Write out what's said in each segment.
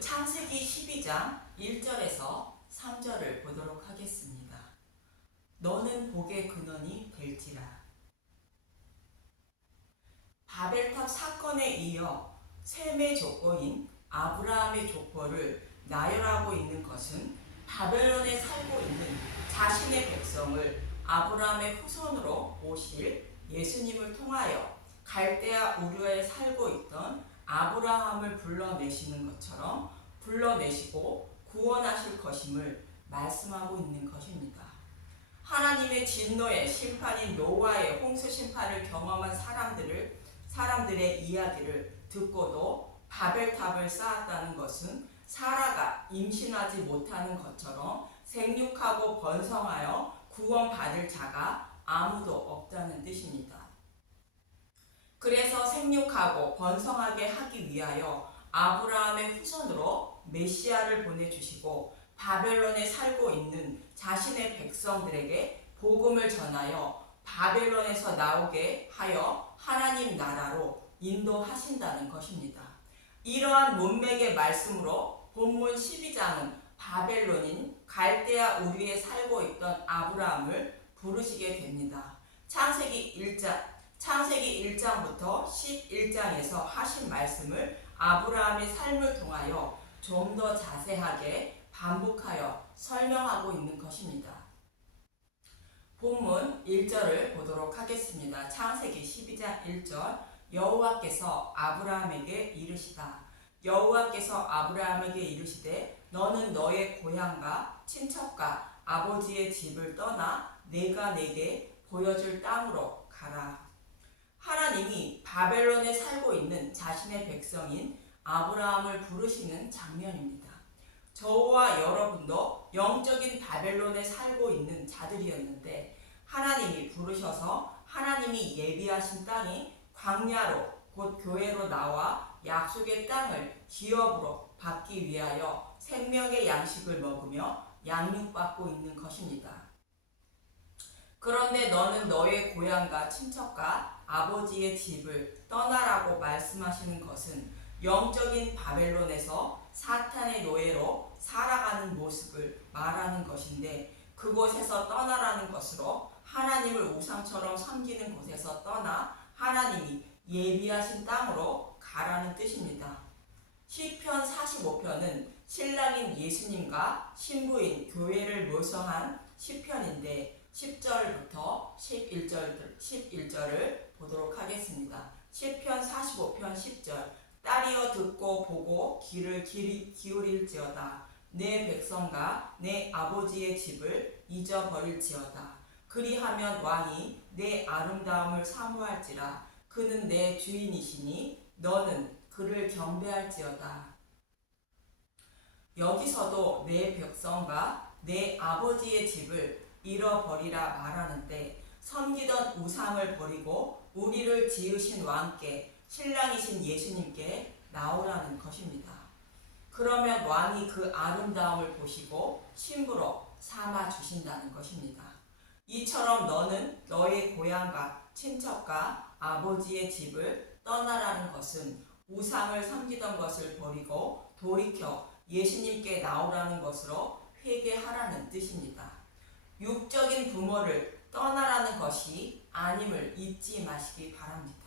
본문 창세기 12장 1절에서 3절을 보도록 하겠습니다. 너는 복의 근원이 될지라. 바벨탑 사건에 이어 셈의 족보인 아브라함의 족보를 나열하고 있는 것은 바벨론에 살고 있는 자신의 백성을 아브라함의 후손으로 오실 예수님을 통하여 갈대아 우르에 살고 있던 아브라함을 불러내시는 것처럼 불러내시고 구원하실 것임을 말씀하고 있는 것입니다. 하나님의 진노의 심판인 노아의 홍수 심판을 경험한 사람들의 이야기를 듣고도 바벨탑을 쌓았다는 것은 사라가 임신하지 못하는 것처럼 생육하고 번성하여 구원받을 자가 아무도 없다는 뜻입니다. 그래서 생육하고 번성하게 하기 위하여 아브라함의 후손으로 메시아를 보내주시고 바벨론에 살고 있는 자신의 백성들에게 복음을 전하여 바벨론에서 나오게 하여 하나님 나라로 인도하신다는 것입니다. 이러한 문맥의 말씀으로 본문 12장은 바벨론인 갈대아 우르에 살고 있던 아브라함을 부르시게 됩니다. 창세기 1장부터 11장에서 하신 말씀을 아브라함의 삶을 통하여 좀 더 자세하게 반복하여 설명하고 있는 것입니다. 본문 1절을 보도록 하겠습니다. 창세기 12장 1절. 여호와께서 아브라함에게 이르시다. 여호와께서 아브라함에게 이르시되 너는 너의 고향과 친척과 아버지의 집을 떠나 내가 내게 보여줄 땅으로 가라. 하나님이 바벨론에 살고 있는 자신의 백성인 아브라함을 부르시는 장면입니다. 저와 여러분도 영적인 바벨론에 살고 있는 자들이었는데 하나님이 부르셔서 하나님이 예비하신 땅이 광야로 곧 교회로 나와 약속의 땅을 기업으로 받기 위하여 생명의 양식을 먹으며 양육받고 있는 것입니다. 그런데 너는 너의 고향과 친척과 아버지의 집을 떠나라고 말씀하시는 것은 영적인 바벨론에서 사탄의 노예로 살아가는 모습을 말하는 것인데 그곳에서 떠나라는 것으로 하나님을 우상처럼 섬기는 곳에서 떠나 하나님이 예비하신 땅으로 가라는 뜻입니다. 시편 45편은 신랑인 예수님과 신부인 교회를 묘사한 시편인데 10절부터 11절을 보도록 하겠습니다. 시편 45편 10절. 딸이여 듣고 보고 귀를 기울일지어다. 내 백성과 내 아버지의 집을 잊어버릴지어다. 그리하면 왕이 내 아름다움을 사모할지라. 그는 내 주인이시니 너는 그를 경배할지어다. 여기서도 내 백성과 내 아버지의 집을 잃어버리라 말하는데 섬기던 우상을 버리고 우리를 지으신 왕께 신랑이신 예수님께 나오라는 것입니다. 그러면 왕이 그 아름다움을 보시고 신부로 삼아 주신다는 것입니다. 이처럼 너는 너의 고향과 친척과 아버지의 집을 떠나라는 것은 우상을 섬기던 것을 버리고 돌이켜 예수님께 나오라는 것으로 회개하라는 뜻입니다. 육적인 부모를 떠나라는 것이 아님을 잊지 마시기 바랍니다.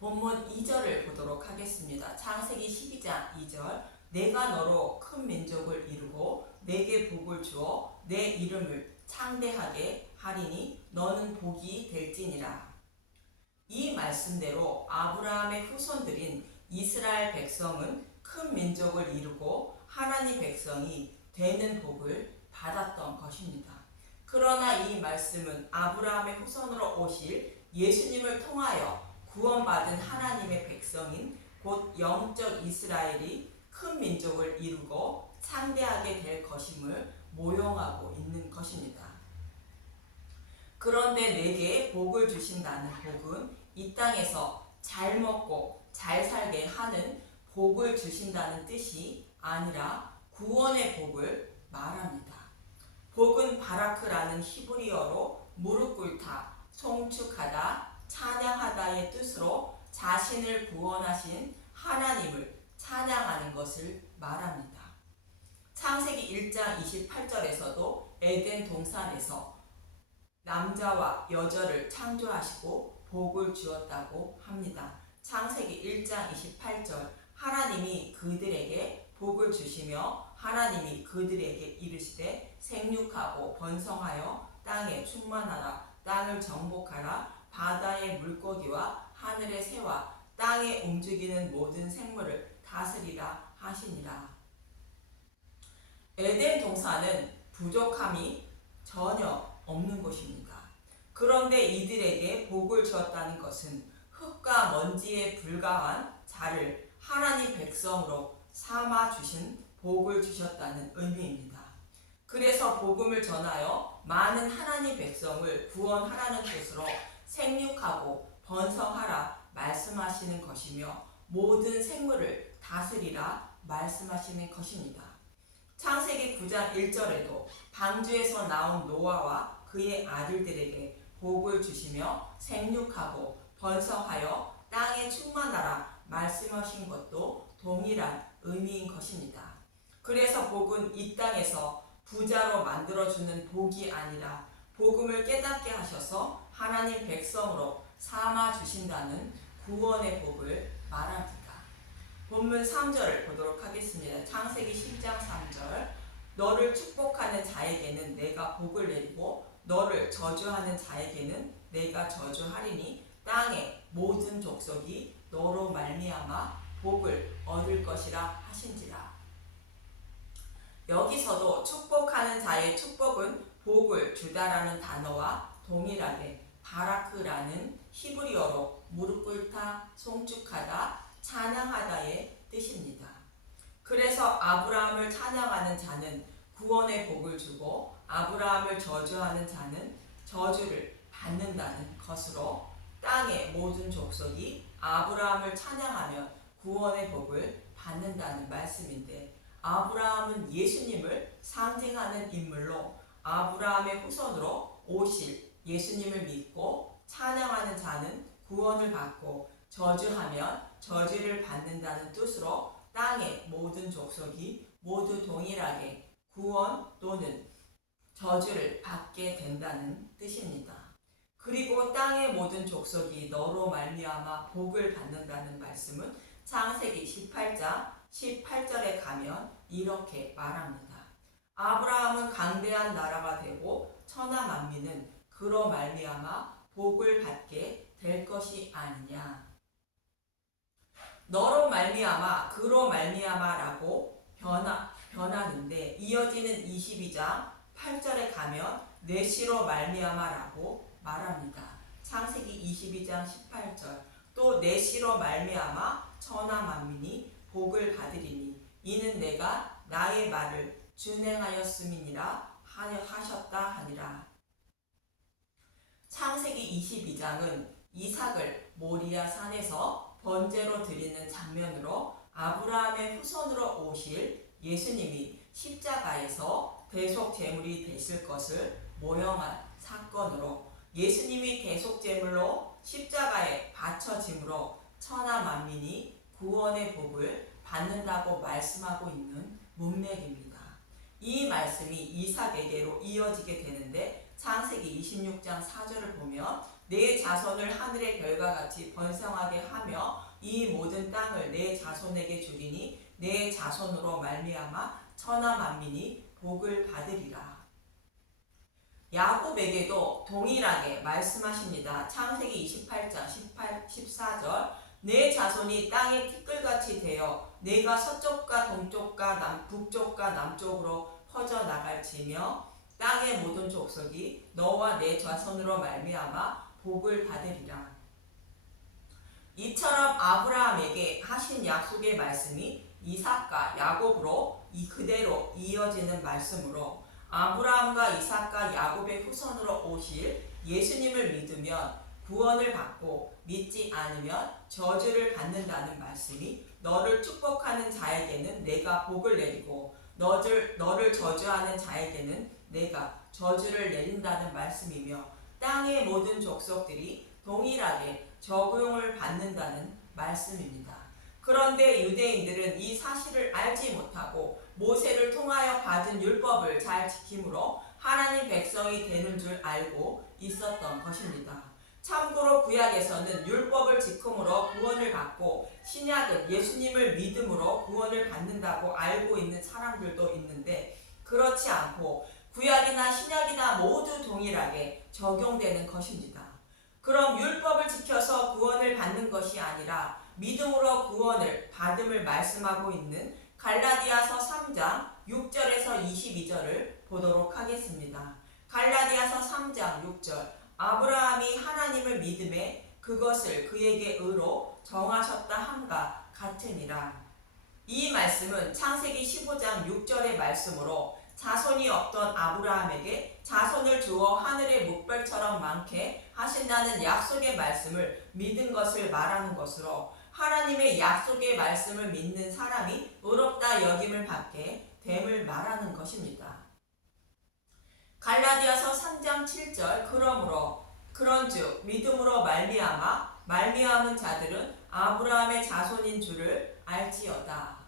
본문 2절을 보도록 하겠습니다. 창세기 12장 2절. 내가 너로 큰 민족을 이루고 내게 복을 주어 내 이름을 창대하게 하리니 너는 복이 될지니라. 이 말씀대로 아브라함의 후손들인 이스라엘 백성은 큰 민족을 이루고 하나님 백성이 되는 복을 받았던 것입니다. 그러나 이 말씀은 아브라함의 후손으로 오실 예수님을 통하여 구원받은 하나님의 백성인 곧 영적 이스라엘이 큰 민족을 이루고 창대하게 될 것임을 모용하고 있는 것입니다. 그런데 내게 복을 주신다는 복은 이 땅에서 잘 먹고 잘 살게 하는 복을 주신다는 뜻이 아니라 구원의 복을 말합니다. 복은 바라크라는 히브리어로 무릎 꿇다, 송축하다, 찬양하다의 뜻으로 자신을 구원하신 하나님을 찬양하는 것을 말합니다. 창세기 1장 28절에서도 에덴 동산에서 남자와 여자를 창조하시고 복을 주었다고 합니다. 창세기 1장 28절 하나님이 그들에게 복을 주시며 하나님이 그들에게 이르시되 생육하고 번성하여 땅에 충만하라 땅을 정복하라 바다의 물고기와 하늘의 새와 땅에 움직이는 모든 생물을 다스리라 하시니라. 에덴 동산은 부족함이 전혀 없는 곳입니다. 그런데 이들에게 복을 주었다는 것은 흙과 먼지에 불과한 자를 하나님 백성으로 삼아 주신 복을 주셨다는 의미입니다. 그래서 복음을 전하여 많은 하나님 백성을 구원하라는 뜻으로 생육하고 번성하라 말씀하시는 것이며 모든 생물을 다스리라 말씀하시는 것입니다. 창세기 9장 1절에도 방주에서 나온 노아와 그의 아들들에게 복을 주시며 생육하고 번성하여 땅에 충만하라 말씀하신 것도 동일한 의미인 것입니다. 그래서 복은 이 땅에서 부자로 만들어주는 복이 아니라 복음을 깨닫게 하셔서 하나님 백성으로 삼아 주신다는 구원의 복을 말합니다. 본문 3절을 보도록 하겠습니다. 창세기 10장 3절 너를 축복하는 자에게는 내가 복을 내리고 너를 저주하는 자에게는 내가 저주하리니 땅의 모든 족속이 너로 말미암아 복을 얻을 것이라 하신지라. 여기서도 축복하는 자의 축복은 복을 주다라는 단어와 동일하게 바라크라는 히브리어로 무릎 꿇다, 송축하다, 찬양하다의 뜻입니다. 그래서 아브라함을 찬양하는 자는 구원의 복을 주고 아브라함을 저주하는 자는 저주를 받는다는 것으로 땅의 모든 족속이 아브라함을 찬양하면 구원의 복을 받는다는 말씀인데 아브라함은 예수님을 상징하는 인물로 아브라함의 후손으로 오실 예수님을 믿고 찬양하는 자는 구원을 받고 저주하면 저주를 받는다는 뜻으로 땅의 모든 족속이 모두 동일하게 구원 또는 저주를 받게 된다는 뜻입니다. 그리고 땅의 모든 족속이 너로 말미암아 복을 받는다는 말씀은 창세기 18장 18절에 가면 이렇게 말합니다. 아브라함은 강대한 나라가 되고 천하 만민은 그로 말미암아 복을 받게 될 것이 아니냐. 너로 말미암아 그로 말미암아라고 변하는데 이어지는 22장 8절에 가면 내시로 말미암아라고 말합니다. 창세기 22장 18절 또 내시로 말미암아 천하 만민이 복을 받으리니 이는 내가 나의 말을 준행하였음이니라 하셨다 하니라. 창세기 22장은 이삭을 모리아 산에서 번제로 드리는 장면으로 아브라함의 후손으로 오실 예수님이 십자가에서 대속 제물이 되실 것을 모형한 사건으로 예수님이 대속 제물로 십자가에 바쳐짐으로 천하 만민이 구원의 복을 받는다고 말씀하고 있는 문맥입니다. 이 말씀이 이삭에게로 이어지게 되는데 창세기 26장 4절을 보면 내 자손을 하늘의 별과 같이 번성하게 하며 이 모든 땅을 내 자손에게 주리니 내 자손으로 말미암아 천하 만민이 복을 받으리라. 야곱에게도 동일하게 말씀하십니다. 창세기 28장 14절 내 자손이 땅의 티끌같이 되어 내가 서쪽과 동쪽과 북쪽과 남쪽으로 퍼져나갈지며 땅의 모든 족속이 너와 내 자손으로 말미암아 복을 받으리라. 이처럼 아브라함에게 하신 약속의 말씀이 이삭과 야곱으로 그대로 이어지는 말씀으로 아브라함과 이삭과 야곱의 후손으로 오실 예수님을 믿으면 구원을 받고 믿지 않으면 저주를 받는다는 말씀이 너를 축복하는 자에게는 내가 복을 내리고 너를 저주하는 자에게는 내가 저주를 내린다는 말씀이며 땅의 모든 족속들이 동일하게 적용을 받는다는 말씀입니다. 그런데 유대인들은 이 사실을 알지 못하고 모세를 통하여 받은 율법을 잘 지킴으로 하나님 백성이 되는 줄 알고 있었던 것입니다. 참고로 구약에서는 율법을 지킴으로 구원을 받고 신약은 예수님을 믿음으로 구원을 받는다고 알고 있는 사람들도 있는데 그렇지 않고 구약이나 신약이나 모두 동일하게 적용되는 것입니다. 그럼 율법을 지켜서 구원을 받는 것이 아니라 믿음으로 구원을 받음을 말씀하고 있는 갈라디아서 3장 6절에서 22절을 보도록 하겠습니다. 갈라디아서 3장 6절 아브라함이 하나님을 믿음에 그것을 그에게 의로 정하셨다 함과 같으니라. 이 말씀은 창세기 15장 6절의 말씀으로 자손이 없던 아브라함에게 자손을 주어 하늘의 묵별처럼 많게 하신다는 약속의 말씀을 믿은 것을 말하는 것으로 하나님의 약속의 말씀을 믿는 사람이 의롭다 여김을 받게 됨을 말하는 것입니다. 갈라디아서 3장 7절 그런즉 믿음으로 말미암은 자들은 아브라함의 자손인 줄을 알지어다.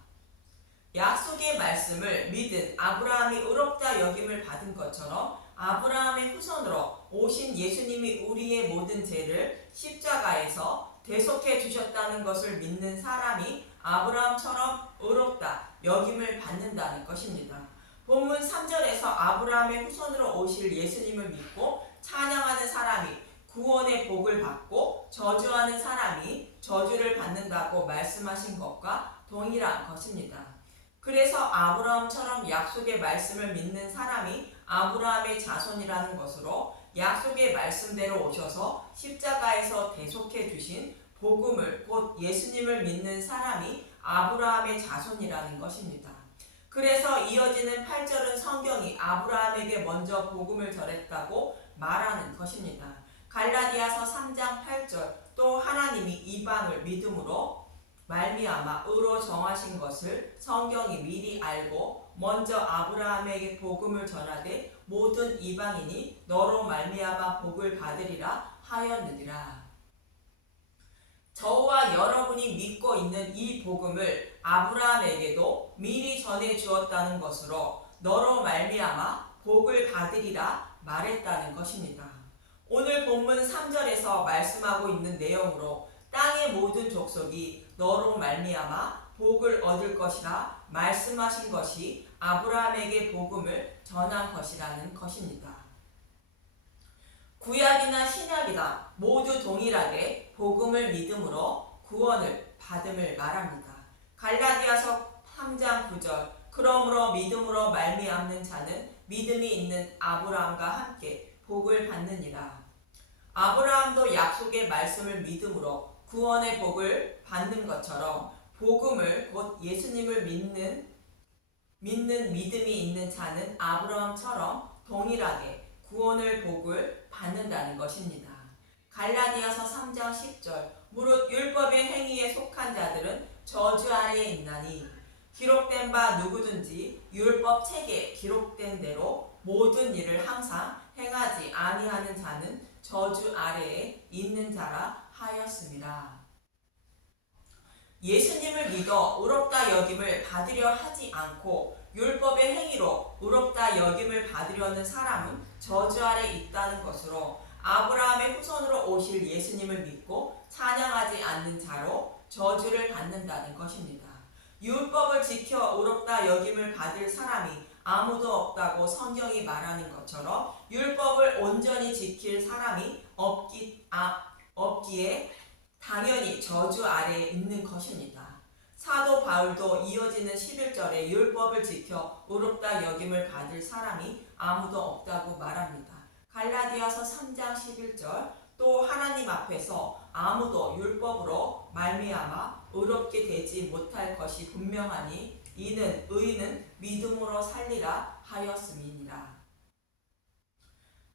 약속의 말씀을 믿은 아브라함이 의롭다 여김을 받은 것처럼 아브라함의 후손으로 오신 예수님이 우리의 모든 죄를 십자가에서 대속해 주셨다는 것을 믿는 사람이 아브라함처럼 의롭다 여김을 받는다는 것입니다. 본문 3절에서 아브라함의 후손으로 오실 예수님을 믿고 찬양하는 사람이 구원의 복을 받고 저주하는 사람이 저주를 받는다고 말씀하신 것과 동일한 것입니다. 그래서 아브라함처럼 약속의 말씀을 믿는 사람이 아브라함의 자손이라는 것으로 약속의 말씀대로 오셔서 십자가에서 대속해 주신 복음을 곧 예수님을 믿는 사람이 아브라함의 자손이라는 것입니다. 그래서 이어지는 8절은 성경이 아브라함에게 먼저 복음을 전했다고 말하는 것입니다. 갈라디아서 3장 8절 또 하나님이 이방을 믿음으로 말미암아 의로 정하신 것을 성경이 미리 알고 먼저 아브라함에게 복음을 전하되 모든 이방인이 너로 말미암아 복을 받으리라 하였느니라. 저와 여러분이 믿고 있는 이 복음을 아브라함에게도 미리 전해 주었다는 것으로 너로 말미암아 복을 받으리라 말했다는 것입니다. 오늘 본문 3절에서 말씀하고 있는 내용으로 땅의 모든 족속이 너로 말미암아 복을 얻을 것이라 말씀하신 것이 아브라함에게 복음을 전한 것이라는 것입니다. 구약이나 신약이나 모두 동일하게 복음을 믿음으로 구원을 받음을 말합니다. 갈라디아서 3장 9절 그러므로 믿음으로 말미암는 자는 믿음이 있는 아브라함과 함께 복을 받느니라. 아브라함도 약속의 말씀을 믿음으로 구원의 복을 받는 것처럼 복음을 곧 예수님을 믿는 믿음이 있는 자는 아브라함처럼 동일하게 구원을 복을 받는다는 것입니다. 갈라디아서 3장 10절 무릇 율법의 행위에 속한 자들은 저주 아래에 있나니 기록된 바 누구든지 율법 책에 기록된 대로 모든 일을 항상 행하지 아니하는 자는 저주 아래에 있는 자라 하였습니다. 예수님을 믿어 의롭다 여김을 받으려 하지 않고 율법의 행위로 의롭다 여김을 받으려는 사람은 저주 아래 있다는 것으로 아브라함의 후손으로 오실 예수님을 믿고 찬양하지 않는 자로 저주를 받는다는 것입니다. 율법을 지켜 의롭다 여김을 받을 사람이 아무도 없다고 성경이 말하는 것처럼 율법을 온전히 지킬 사람이 없기에 당연히 저주 아래에 있는 것입니다. 사도 바울도 이어지는 11절에 율법을 지켜 의롭다 여김을 받을 사람이 아무도 없다고 말합니다. 갈라디아서 3장 11절 또 하나님 앞에서 아무도 율법으로 말미암아 의롭게 되지 못할 것이 분명하니 이는 의인은 믿음으로 살리라 하였음이니라.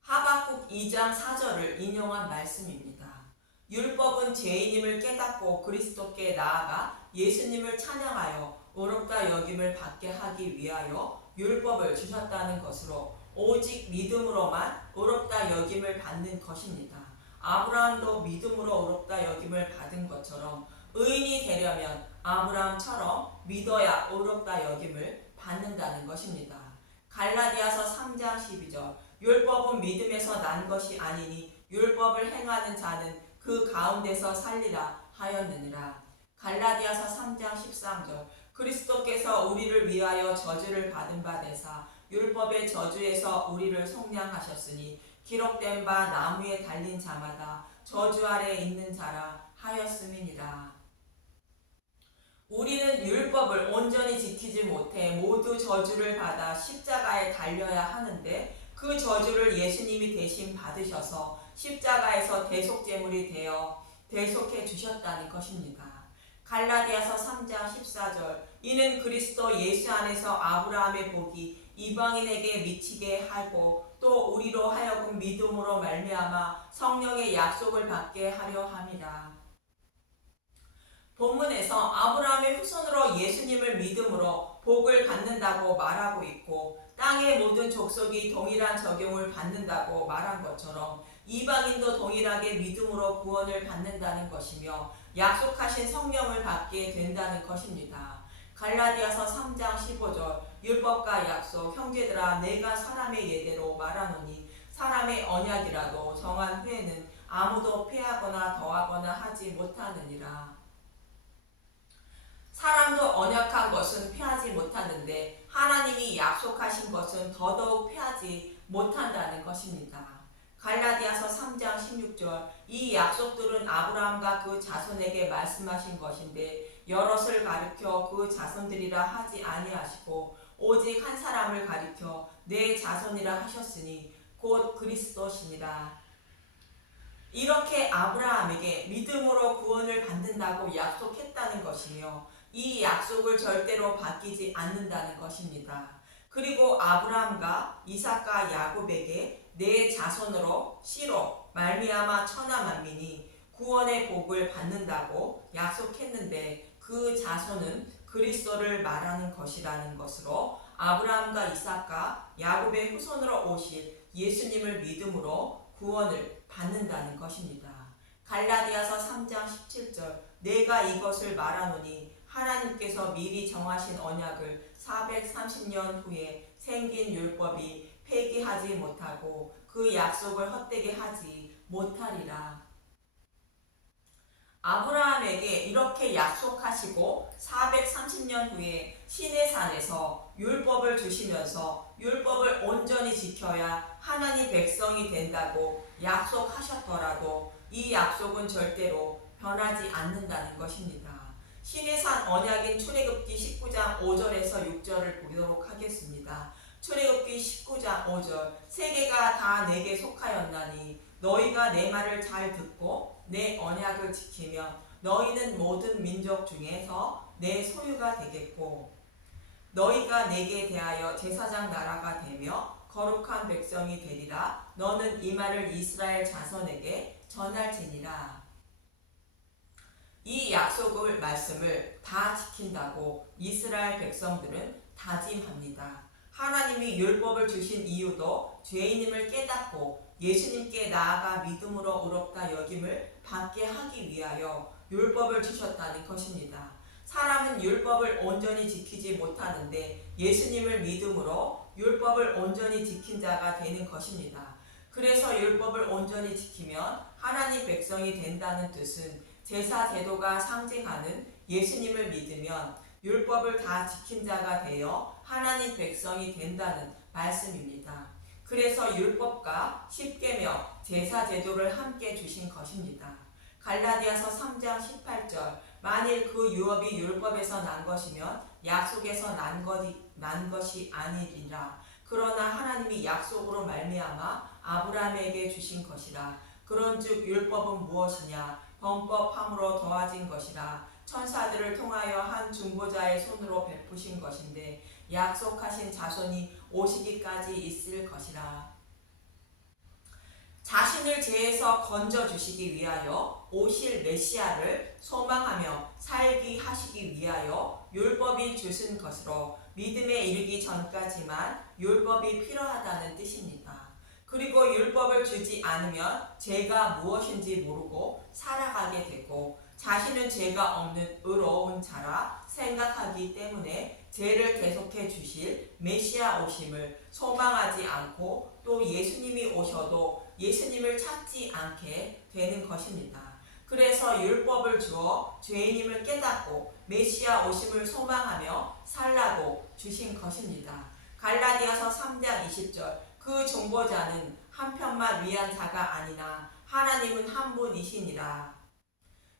하박국 2장 4절을 인용한 말씀입니다. 율법은 죄인임을 깨닫고 그리스도께 나아가 예수님을 찬양하여 의롭다 여김을 받게 하기 위하여 율법을 주셨다는 것으로 오직 믿음으로만 의롭다 여김을 받는 것입니다. 아브라함도 믿음으로 의롭다 여김을 받은 것처럼 의인이 되려면 아브라함처럼 믿어야 의롭다 여김을 받는다는 것입니다. 갈라디아서 3장 12절 율법은 믿음에서 난 것이 아니니 율법을 행하는 자는 그 가운데서 살리라 하였느니라. 갈라디아서 3장 13절 그리스도께서 우리를 위하여 저주를 받은 바 되사 율법의 저주에서 우리를 속량하셨으니 기록된 바 나무에 달린 자마다 저주 아래 있는 자라 하였음이니라. 우리는 율법을 온전히 지키지 못해 모두 저주를 받아 십자가에 달려야 하는데 그 저주를 예수님이 대신 받으셔서 십자가에서 대속제물이 되어 대속해 주셨다는 것입니다. 갈라디아서 3장 14절 이는 그리스도 예수 안에서 아브라함의 복이 이방인에게 미치게 하고 또 우리로 하여금 믿음으로 말미암아 성령의 약속을 받게 하려 함이라. 본문에서 아브라함의 후손으로 예수님을 믿음으로 복을 받는다고 말하고 있고 땅의 모든 족속이 동일한 적용을 받는다고 말한 것처럼 이방인도 동일하게 믿음으로 구원을 받는다는 것이며 약속하신 성령을 받게 된다는 것입니다. 갈라디아서 3장 15절 율법과 약속 형제들아 내가 사람의 예대로 말하노니 사람의 언약이라도 정한 후에는 아무도 폐하거나 더하거나 하지 못하느니라. 사람도 언약한 것은 폐하지 못하는데 하나님이 약속하신 것은 더더욱 폐하지 못한다는 것입니다. 갈라디아서 3장 16절 이 약속들은 아브라함과 그 자손에게 말씀하신 것인데 여럿을 가리켜 그 자손들이라 하지 아니하시고 오직 한 사람을 가리켜 내 자손이라 하셨으니 곧 그리스도시니라. 이렇게 아브라함에게 믿음으로 구원을 받는다고 약속했다는 것이며 이 약속을 절대로 바뀌지 않는다는 것입니다. 그리고 아브라함과 이삭과 야곱에게 내 자손으로 씨로 말미암아 천하 만민이 구원의 복을 받는다고 약속했는데 그 자손은 그리스도를 말하는 것이라는 것으로 아브라함과 이삭과 야곱의 후손으로 오실 예수님을 믿음으로 구원을 받는다는 것입니다. 갈라디아서 3장 17절 내가 이것을 말하노니 하나님께서 미리 정하신 언약을 430년 후에 생긴 율법이 폐기하지 못하고 그 약속을 헛되게 하지 못하리라. 아브라함에게 이렇게 약속하시고 430년 후에 시내산에서 율법을 주시면서 율법을 온전히 지켜야 하나님 백성이 된다고 약속하셨더라도 이 약속은 절대로 변하지 않는다는 것입니다. 시내산 언약인 출애굽기 19장 5절에서 6절을 보도록 하겠습니다. 출애굽기 19장 5절 세계가 다 내게 속하였나니 너희가 내 말을 잘 듣고 내 언약을 지키면 너희는 모든 민족 중에서 내 소유가 되겠고 너희가 내게 대하여 제사장 나라가 되며 거룩한 백성이 되리라. 너는 이 말을 이스라엘 자손에게 전할지니라. 이 약속을 말씀을 다 지킨다고 이스라엘 백성들은 다짐합니다. 하나님이 율법을 주신 이유도 죄인임을 깨닫고 예수님께 나아가 믿음으로 의롭다 여김을 받게 하기 위하여 율법을 주셨다는 것입니다. 사람은 율법을 온전히 지키지 못하는데 예수님을 믿음으로 율법을 온전히 지킨 자가 되는 것입니다. 그래서 율법을 온전히 지키면 하나님 백성이 된다는 뜻은 제사 제도가 상징하는 예수님을 믿으면 율법을 다 지킨 자가 되어 하나님 백성이 된다는 말씀입니다. 그래서 율법과 십계명, 제사 제도를 함께 주신 것입니다. 갈라디아서 3장 18절 만일 그 유업이 율법에서 난 것이면 약속에서 난 것이 아니리라. 그러나 하나님이 약속으로 말미암아 아브라함에게 주신 것이라. 그런즉 율법은 무엇이냐? 범법함으로 더하진 것이라. 천사들을 통하여 한 중보자의 손으로 베푸신 것인데 약속하신 자손이 오시기까지 있을 것이라. 자신을 죄에서 건져주시기 위하여 오실 메시아를 소망하며 살게 하시기 위하여 율법이 주신 것으로 믿음에 이르기 전까지만 율법이 필요하다는 뜻입니다. 그리고 율법을 주지 않으면 죄가 무엇인지 모르고 살아가게 되고 자신은 죄가 없는 의로운 자라 생각하기 때문에 죄를 계속해 주실 메시아 오심을 소망하지 않고 또 예수님이 오셔도 예수님을 찾지 않게 되는 것입니다. 그래서 율법을 주어 죄인임을 깨닫고 메시아 오심을 소망하며 살라고 주신 것입니다. 갈라디아서 3장 20절 그 중보자는 한편만 위한 자가 아니나 하나님은 한 분이시니라.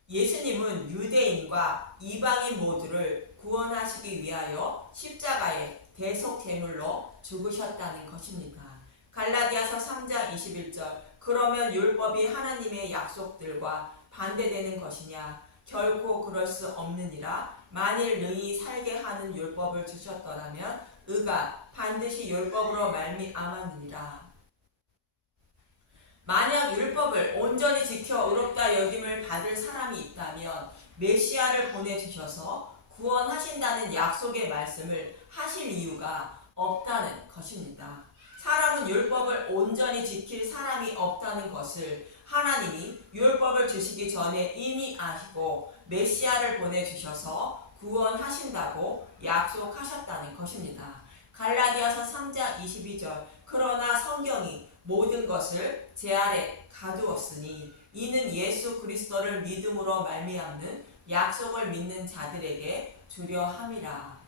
예수님은 유대인과 이방인 모두를 구원하시기 위하여 십자가에 대속 제물로 죽으셨다는 것입니다. 갈라디아서 3장 21절 그러면 율법이 하나님의 약속들과 반대되는 것이냐? 결코 그럴 수 없느니라. 만일 능히 살게 하는 율법을 주셨더라면 의가 반드시 율법으로 말미암았느니라. 만약 율법을 온전히 지켜 의롭다 여김을 받을 사람이 있다면 메시아를 보내주셔서 구원하신다는 약속의 말씀을 하실 이유가 없다는 것입니다. 사람은 율법을 온전히 지킬 사람이 없다는 것을 하나님이 율법을 주시기 전에 이미 아시고 메시아를 보내주셔서 구원하신다고 약속하셨다는 것입니다. 갈라디아서 3장 22절 그러나 성경이 모든 것을 제 아래 가두었으니 이는 예수 그리스도를 믿음으로 말미암는 약속을 믿는 자들에게 주려 함이라.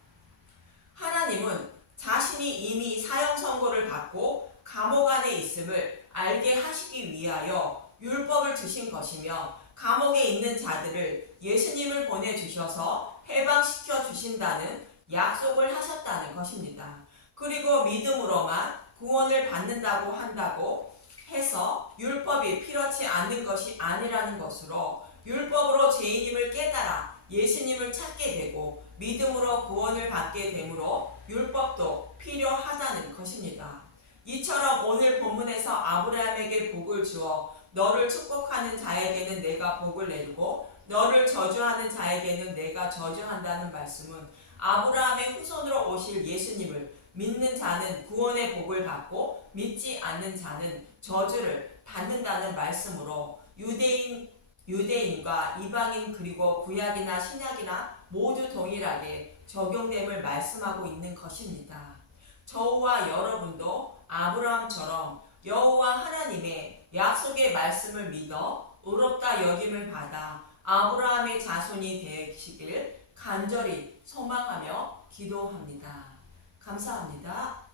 하나님은 자신이 이미 사형 선고를 받고 감옥 안에 있음을 알게 하시기 위하여 율법을 주신 것이며 감옥에 있는 자들을 예수님을 보내주셔서 해방시켜 주신다는 약속을 하셨다는 것입니다. 그리고 믿음으로만 구원을 받는다고 한다고 해서 율법이 필요치 않는 것이 아니라는 것으로 율법으로 죄인임을 깨달아 예수님을 찾게 되고 믿음으로 구원을 받게 되므로 율법도 필요하다는 것입니다. 이처럼 오늘 본문에서 아브라함에게 복을 주어 너를 축복하는 자에게는 내가 복을 내리고 너를 저주하는 자에게는 내가 저주한다는 말씀은 아브라함의 후손으로 오실 예수님을 믿는 자는 구원의 복을 받고 믿지 않는 자는 저주를 받는다는 말씀으로 유대인과 이방인 그리고 구약이나 신약이나 모두 동일하게 적용됨을 말씀하고 있는 것입니다. 저와 여러분도 아브라함처럼 여호와 하나님의 약속의 말씀을 믿어 의롭다 여김을 받아 아브라함의 자손이 되시길 간절히 소망하며 기도합니다. 감사합니다.